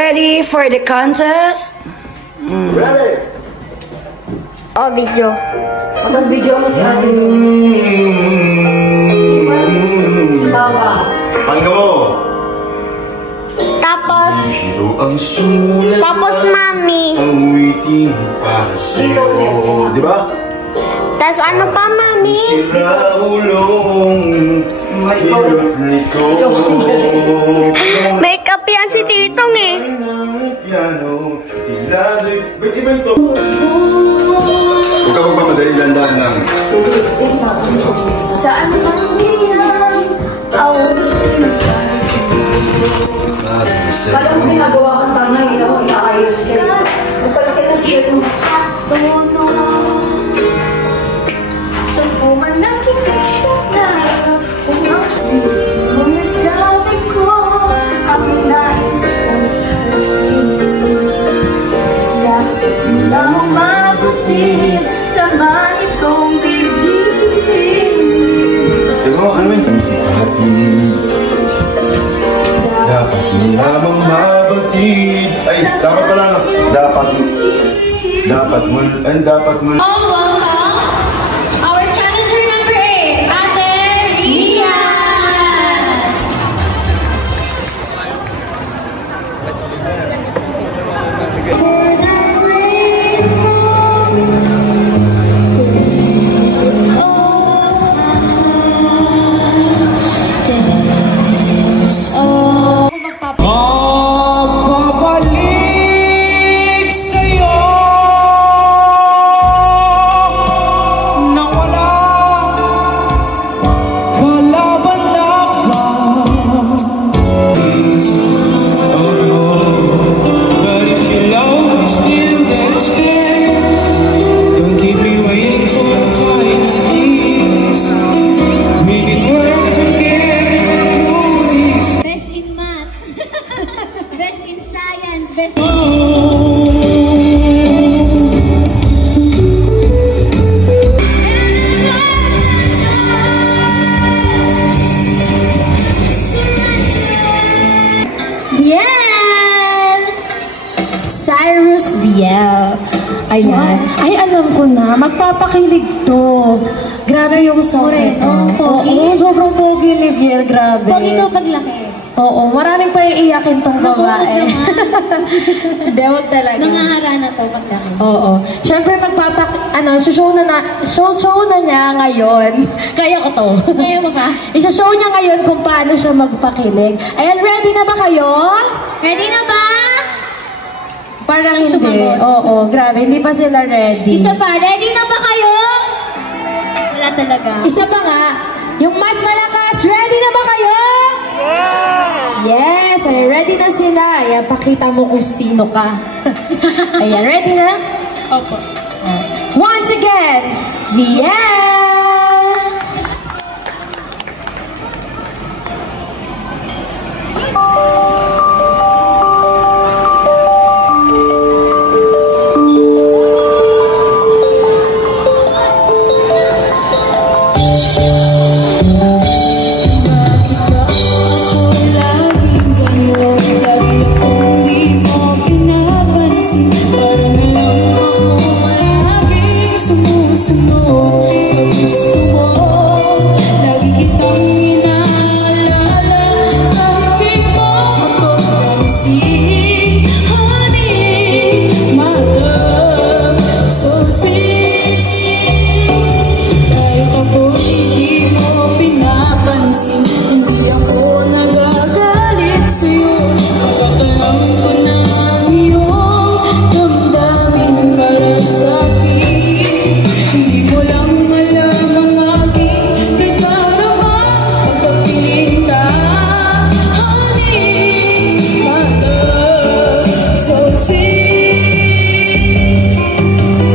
Ready for the contest? Ready! Oh, video. Tapos video mo si ate. Si Papa. Pahinga mo! Tapos, Ito ang sulat tapos mami. ang waiting para sa'yo. Diba? Tapos ano pa, mami? Sira ulong hirap nito. Makeup yan si Titong eh. Piano, tiladoy. Ba't iba ito? Huwag ka magmamadali, landaan lang. Saan man yan? Parang ginagawa kang tanga, inaayos ka. Magpalaki ng shirt mo. Dapat mo lamang mabatid. Ay, dapat pala no. Dapat mo. All welcome our challenger number 8, Ate Rian. Mapapalik sa'yo na wala kalaban-laban. Oh no, but if you love me still, then stay. Don't keep me waiting for the final kiss. We can work together through this. Best in math, best in science, best in... Biel! Cyrus Biel. Ayan. Ay, alam ko na. Magpapakilig to. Grabe yung song nito. Pogi. Oo, sobrang pogi ni Biel. Grabe. Pogi to paglaki. Oo, maraming pa iiyakin tong Naku, huwag babae. naman. Hindi, huwag talaga. Nangahara na to paglaki. Oo. Siyempre, show na niya ngayon. Kaya ko to. Kaya mo ka? Isa-show niya ngayon kung paano siya magpakilig. Ayan, ready na ba kayo? Ready na ba? Parang Ang hindi. sumagot. Oo, grabe. Hindi pa sila ready. Isa pa, ready na ba kayo? Wala talaga. Isa pa nga. Yung mas malakas, ready na ba kayo? Yes! Ayan, ready na sila. Ayan, pakita mo kung sino ka. Ayan, ready na? Opo. Once again, Biel!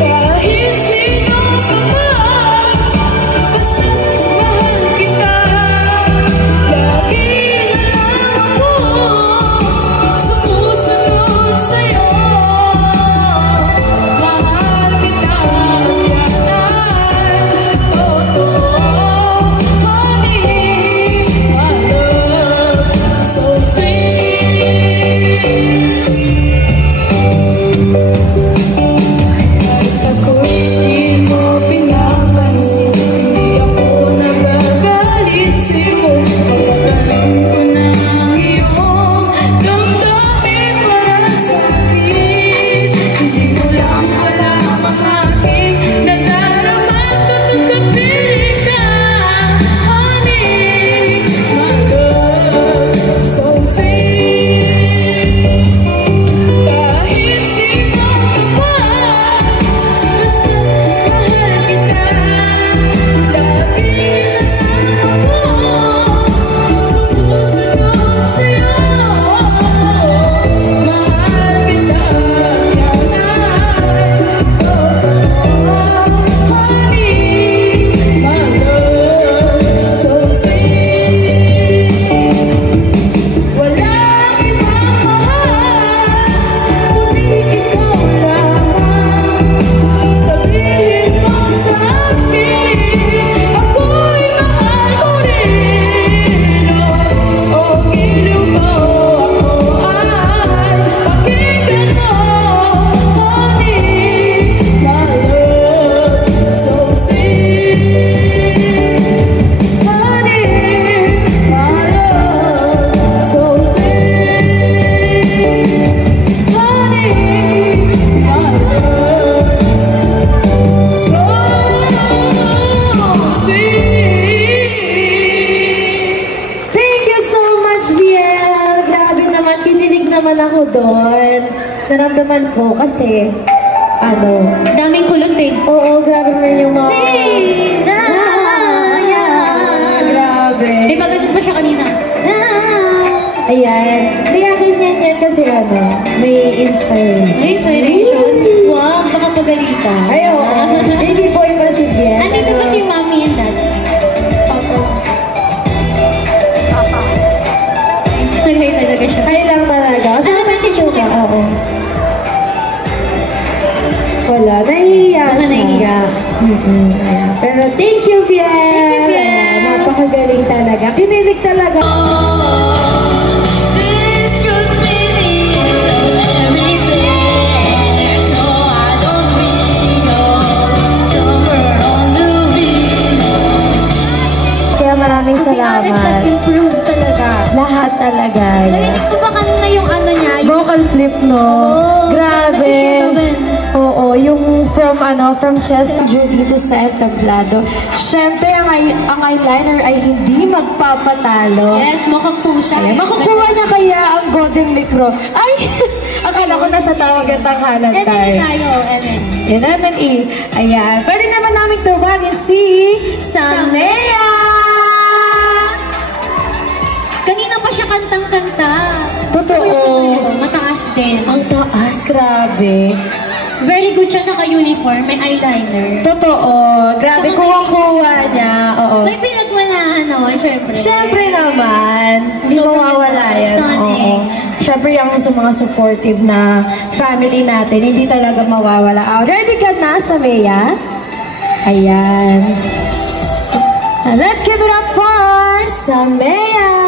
Kahit naman ako doon. Naramdaman ko kasi, daming kulot eh. Oo, grabe naman yung mga... Grabe. May pagano'n pa siya kanina. Ayan. Kaya ganyan yan kasi may inspiration. May inspiration? Wow, baka pagalitan. Ay, oo. Hindi po iba si Bien. Andito pa si Mami and Dad. Papa. Naghay talaga siya. Ay lang talaga. Ano message mo kay Papa? Wala. Nahihiya Baka nahihiya. Ayan. Pero thank you, Bien. Thank you, Bien. Ayan, napakagaling talaga. Kinilig talaga. Kaya maraming salamat. To be honest, nag-improve talaga. Lahat talaga. Narinig ko ba kanina yung niya? Yung... Vocal flip, no? Oo. Grabe. Nag-improve. Oo, yung from chest dito sa entablado. Siyempre, ang eyeliner ay hindi magpapatalo. Yes, mukhang pusa. Ayan, makukuha na kaya ang golden micro. Ay! Akala ko nasa tawag at tanghalan tayo. Yan naman Ayan. Pwede naman namin tawagin si Samea! Kanina pa siya kantang-kanta. Totoo. Mataas din. Ang taas, grabe. Very good siya naka-uniform, may eyeliner. Totoo. Grabe, Saka kuha niya. Oo. May pinagmanahan naman, syempre. Siyempre naman. Hindi Sobrang mawawala ganda. yan. Stunning. Oo. Siyempre yung sa mga supportive na family natin, hindi talaga mawawala. Ready ka na, Samea? Ayan. Let's give it up for Samea!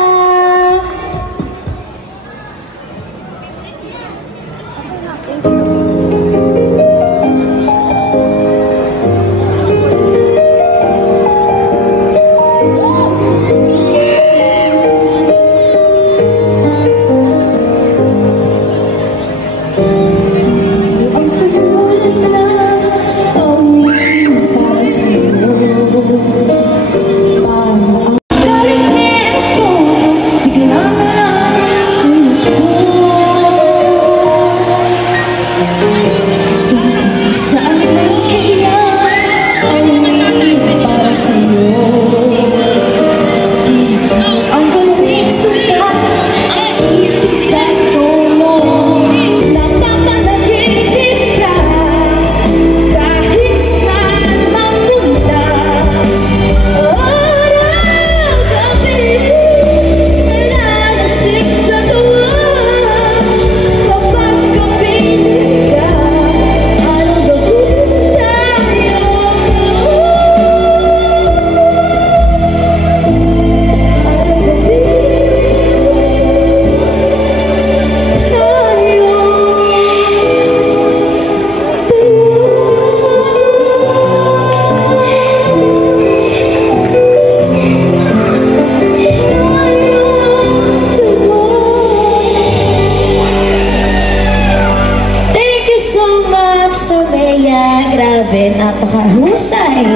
grabe, napakahusay.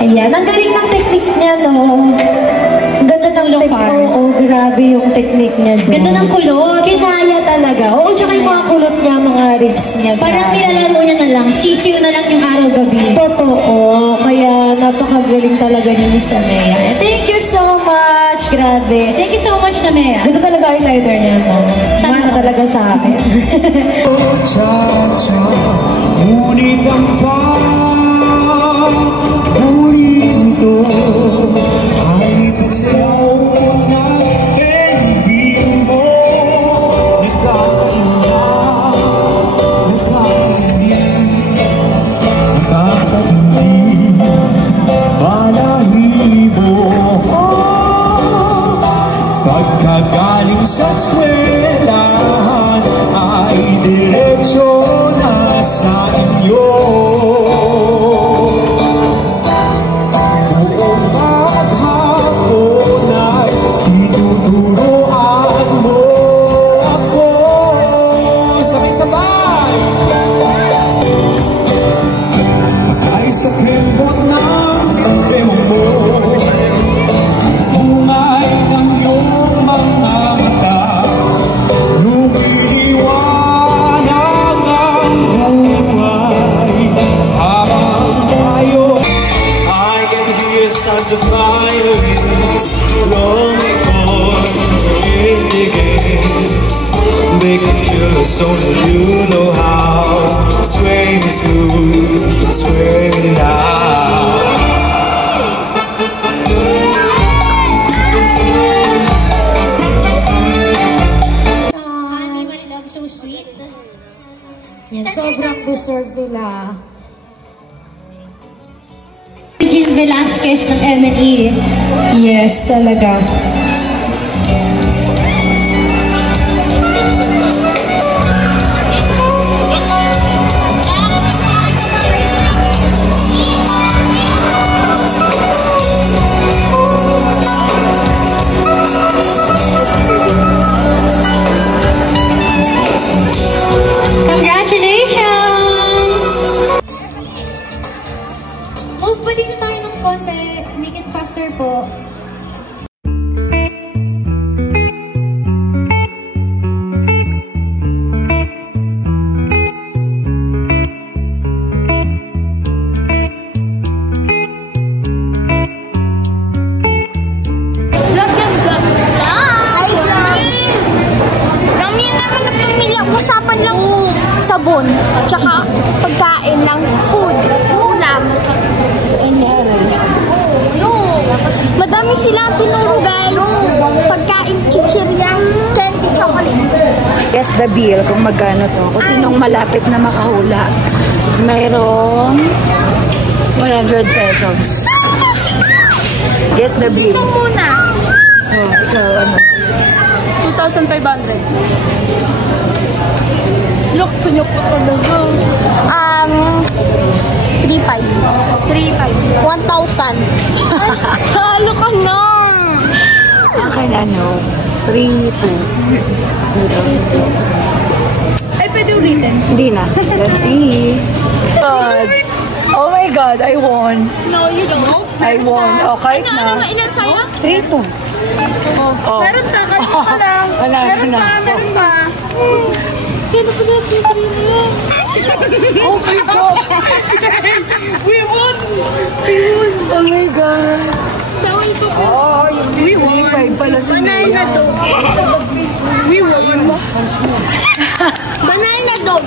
Ayan, ang galing ng technique niya, no? Ang ganda ng technique. Oo, grabe yung technique niya. Ganda ng kulot. Kinaya talaga. Oo, tsaka yung mga kulot niya, mga riffs niya. Parang nilalaro niya na lang. Sisiw na lang yung araw-gabi. Totoo. Kaya napakagaling talaga ni Miss Amea. Thank you so much. Grabe. Thank you so much, Samea. Ganda talaga eyeliner niya, no? Sana talaga sa akin. Cha-cha, ngunit ang paborito ay pagsayaw ng baby mo. Nakakahilig, balahibo. Pagkagaling sa eskwelahan ay diretsyo na sa inyo. Buong maghapon ay tituturoan mo ako. Sabay-sabay! Patay sa krembot ng empeho mo. Bungay ng iyong mga mata. Lumiliwanag ang buhay habang tayo. I can hear sounds of violins long before it begins. Make it just only you know how. Sway me smooth, sway me now. Honey, my love, so sweet. Yan, sobrang deserve nila. Jean Velasquez ng M&E. Yes, talaga. Congratulations! Move pa dito tayo ng konti. Make it faster po. Vlog yan, vlog. Hi, vlog. Kami naman nagpamilya. Usapan lang sabon. Tsaka pagkain lang. Food. Ulam. No. Madami sila tinuro, guys. Pagkain, chichirya, candy, chocolate. Guess the bill kung magkano to. Kung sinong malapit na makahula. Mayroong 100 pesos. Guess the bill. Ito muna. Oh, so ano? 2,500. Look, sunyok po talaga. 3,500. 3,500. 1,000. Halo ka na. Akin ano? 3,200. Ay, pwede ulitin. Hindi na. Let's see. God. Oh my God, I won. No, you don't. I won. Oh, kahit Ano na. ilan sa'yo? 3,200. Oh. Meron ka, kanina pa lang. Wala na. Meron pa. Sino pa na yan? Oh my God. We won! Oh my God. Saan ko pa? Oh, yung 3,500 pala si Banana Mia. dog. We won. Banana dog.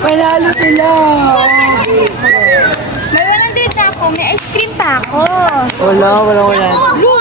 Panalo sila. May 100 na ako. May ice cream pa ako. Wala. Ruth!